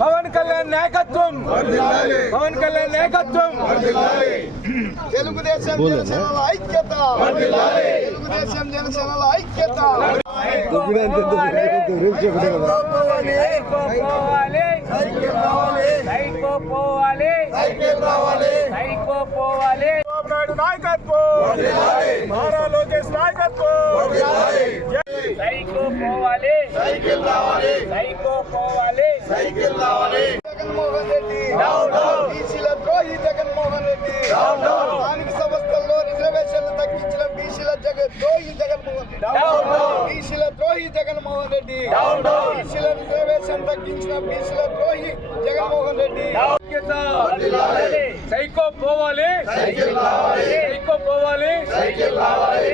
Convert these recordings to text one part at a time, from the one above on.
పవన్ కళ్యాణ్ నాయకత్వం. పవన్ కళ్యాణ్ నాయకత్వం. తెలుగుదేశం జనసేనల ఐక్యత. తెలుగుదేశం జనసేనల ఐక్యత. నాయకత్వం. రిజర్వేషన్ బీసీల ద్రోహి జగన్మోహన్ రెడ్డి. సైకో పోవాలి. సైకో పోవాలి.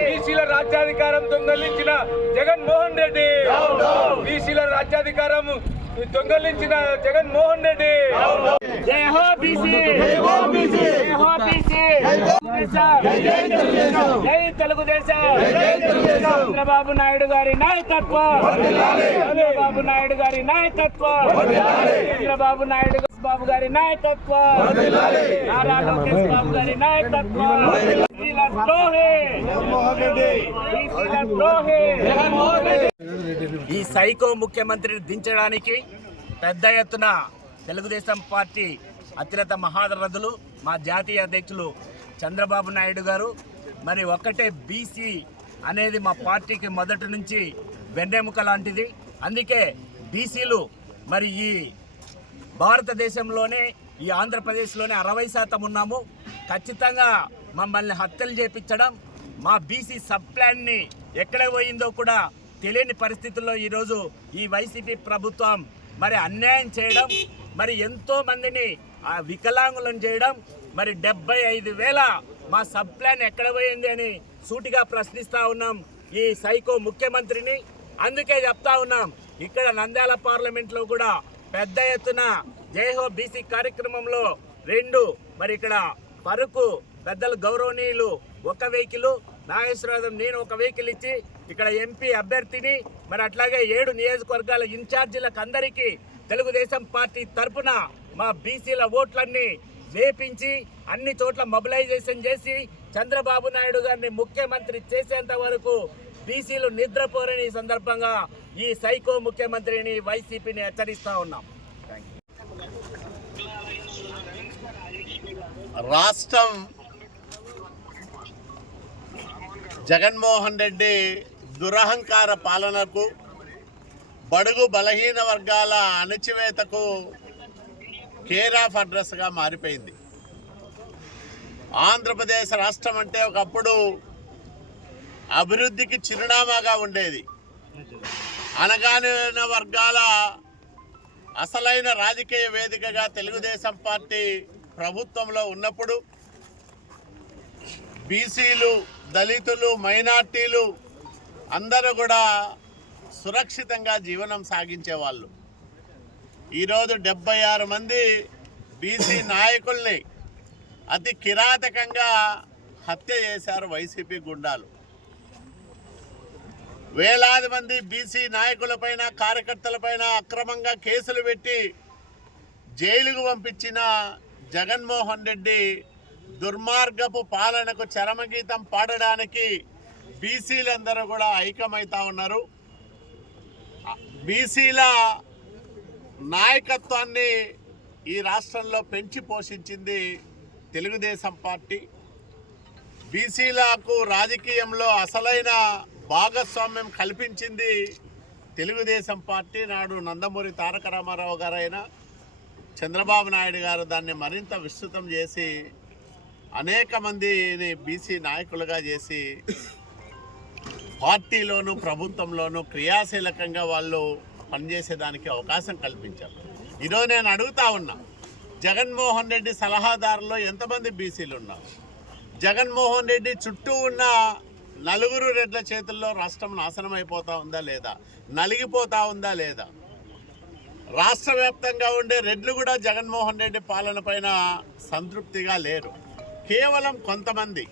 బీసీల రాజ్యాధికారం దొంగలించిన జగన్మోహన్ రెడ్డి. బీసీల రాజ్యాధికారం దొంగలించిన జగన్మోహన్ రెడ్డి. జై హో బీసీ. జై హో బీసీ. జై హో బీసీ. జై తెలుగుదేశం. చంద్రబాబు నాయుడు గారి నాయకత్వం. చంద్రబాబు నాయుడు గారి నాయకత్వం. చంద్రబాబు నాయుడు బాబు గారి నాయకత్వం. నారా లోకేష్ బాబు గారి నాయకత్వం. బీసీల ద్రోహి. బీసీల ద్రోహి. ఈ సైకో ముఖ్యమంత్రిని దించడానికి పెద్ద ఎత్తున తెలుగుదేశం పార్టీ అత్యున్నత మహారథులు మా జాతీయ అధ్యక్షులు చంద్రబాబు నాయుడు గారు మరి ఒక్కటే బీసీ అనేది మా పార్టీకి మొదటి నుంచి వెన్నెముక లాంటిది. అందుకే బీసీలు మరి ఈ భారతదేశంలోనే ఈ ఆంధ్రప్రదేశ్లోనే అరవై శాతం ఉన్నాము. ఖచ్చితంగా మమ్మల్ని హత్యలు చేపించడం మా బీసీ సబ్ ప్లాన్ని ఎక్కడ పోయిందో కూడా తెలియని పరిస్థితుల్లో ఈరోజు ఈ వైసీపీ ప్రభుత్వం మరి అన్యాయం చేయడం మరి ఎంతో మందిని ఆ వికలాంగులను చేయడం మరి డెబ్బై ఐదు వేల మా సబ్ ప్లాన్ ఎక్కడ పోయింది అని సూటిగా ప్రశ్నిస్తా ఉన్నాం ఈ సైకో ముఖ్యమంత్రిని. అందుకే చెప్తా ఉన్నాం ఇక్కడ నంద్యాల పార్లమెంట్లో కూడా పెద్ద ఎత్తున జైహో బీసీ కార్యక్రమంలో రెండు మరి ఇక్కడ పరుకు పెద్దలు గౌరవనీయులు ఒక వెహికల్ నాగేశ్వరరావు నేను ఒక వెహికల్ ఇచ్చి ఇక్కడ ఎంపీ అభ్యర్థిని మరి అట్లాగే ఏడు నియోజకవర్గాల ఇన్ఛార్జీలకు అందరికీ తెలుగుదేశం పార్టీ తరపున మా బీసీల ఓట్లన్నీ వేపించి అన్ని చోట్ల మొబిలైజేషన్ చేసి చంద్రబాబు నాయుడు గారిని ముఖ్యమంత్రి చేసేంత వరకు బీసీలు నిద్రపోరని సందర్భంగా ఈ సైకో ముఖ్యమంత్రిని వైసీపీని హెచ్చరిస్తా ఉన్నాం. రాష్ట్రం జగన్మోహన్ రెడ్డి దురహంకార పాలనకు బడుగు బలహీన వర్గాల అణచివేతకు కేర్ ఆఫ్ అడ్రస్గా మారిపోయింది. ఆంధ్రప్రదేశ్ రాష్ట్రం అంటే ఒకప్పుడు అభివృద్ధికి చిరునామాగా ఉండేది. అనగానిన వర్గాల అసలైన రాజకీయ వేదికగా తెలుగుదేశం పార్టీ ప్రభుత్వంలో ఉన్నప్పుడు బీసీలు దళితులు మైనార్టీలు అందరూ కూడా సురక్షితంగా జీవనం సాగించేవాళ్ళు ఈరోజు డెబ్బై ఆరు మంది బీసీ నాయకుల్ని అతి కిరాతకంగా హత్య చేశారు వైసీపీ గుండాలు. వేలాది మంది బీసీ నాయకులపైన కార్యకర్తలపైన అక్రమంగా కేసులు పెట్టి జైలుకు పంపించిన జగన్మోహన్ రెడ్డి దుర్మార్గపు పాలనకు చరమగీతం పాడడానికి బీసీలందరూ కూడా ఐక్యమవుతా ఉన్నారు. బీసీల నాయకత్వాన్ని ఈ రాష్ట్రంలో పెంచి పోషించింది తెలుగుదేశం పార్టీ. బీసీలకు రాజకీయంలో అసలైన భాగస్వామ్యం కల్పించింది తెలుగుదేశం పార్టీ. నాడు నందమూరి తారక రామారావు గారైనా చంద్రబాబు నాయుడు గారు దాన్ని మరింత విస్తృతం చేసి అనేక మందిని బీసీ నాయకులుగా చేసి పార్టీలోను ప్రభుత్వంలోను క్రియాశీలకంగా వాళ్ళు పనిచేసేదానికి అవకాశం కల్పించారు. ఈరోజు నేను అడుగుతా ఉన్నా జగన్మోహన్ రెడ్డి సలహాదారులో ఎంతమంది బీసీలు ఉన్నారు? జగన్మోహన్ రెడ్డి చుట్టూ ఉన్న నలుగురు రెడ్ల చేతుల్లో రాష్ట్రం నాశనం అయిపోతా ఉందా లేదా? నలిగిపోతా ఉందా లేదా? రాష్ట్ర వ్యాప్తంగా ఉండే రెడ్లు కూడా జగన్మోహన్ రెడ్డి పాలన పైన సంతృప్తిగా లేరు. కేవలం కొంతమంది.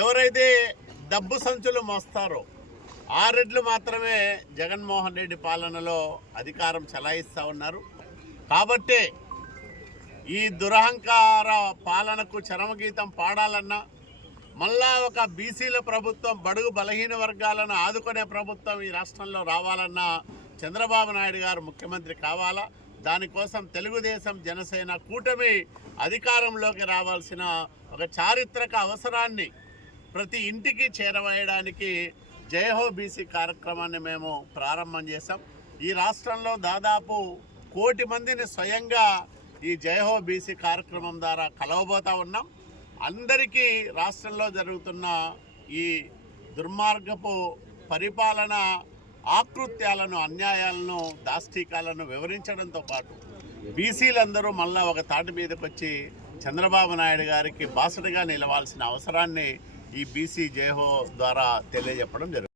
ఎవరైతే డబ్బు సంచులు మోస్తారో ఆ రెడ్లు మాత్రమే జగన్మోహన్ రెడ్డి పాలనలో అధికారం చలాయిస్తూ ఉన్నారు. కాబట్టే ఈ దురహంకార పాలనకు చరమగీతం పాడాలన్నా మళ్ళా ఒక బీసీల ప్రభుత్వం బడుగు బలహీన వర్గాలను ఆదుకునే ప్రభుత్వం ఈ రాష్ట్రంలో రావాలన్నా చంద్రబాబు నాయుడు గారు ముఖ్యమంత్రి కావాలా? దానికోసం తెలుగుదేశం జనసేన కూటమి అధికారంలోకి రావాల్సిన ఒక చారిత్రక అవసరాన్ని ప్రతి ఇంటికి చేరవేయడానికి జయహో బీసీ కార్యక్రమాన్ని మేము ప్రారంభం చేశాం. ఈ రాష్ట్రంలో దాదాపు కోటి మందిని స్వయంగా ఈ జయహో బీసీ కార్యక్రమం ద్వారా కలవబోతా ఉన్నాం. అందరికీ రాష్ట్రంలో జరుగుతున్న ఈ దుర్మార్గపు పరిపాలన ఆకృత్యాలను అన్యాయాలను దాష్టికాలను వివరించడంతో పాటు బీసీలందరూ మళ్ళా ఒక తాటి మీదకి వచ్చి చంద్రబాబు నాయుడు గారికి బాసటగా నిలవాల్సిన అవసరాన్ని ఈ బీసీ జయహో ద్వారా తెలియజెప్పడం జరుగుతుంది.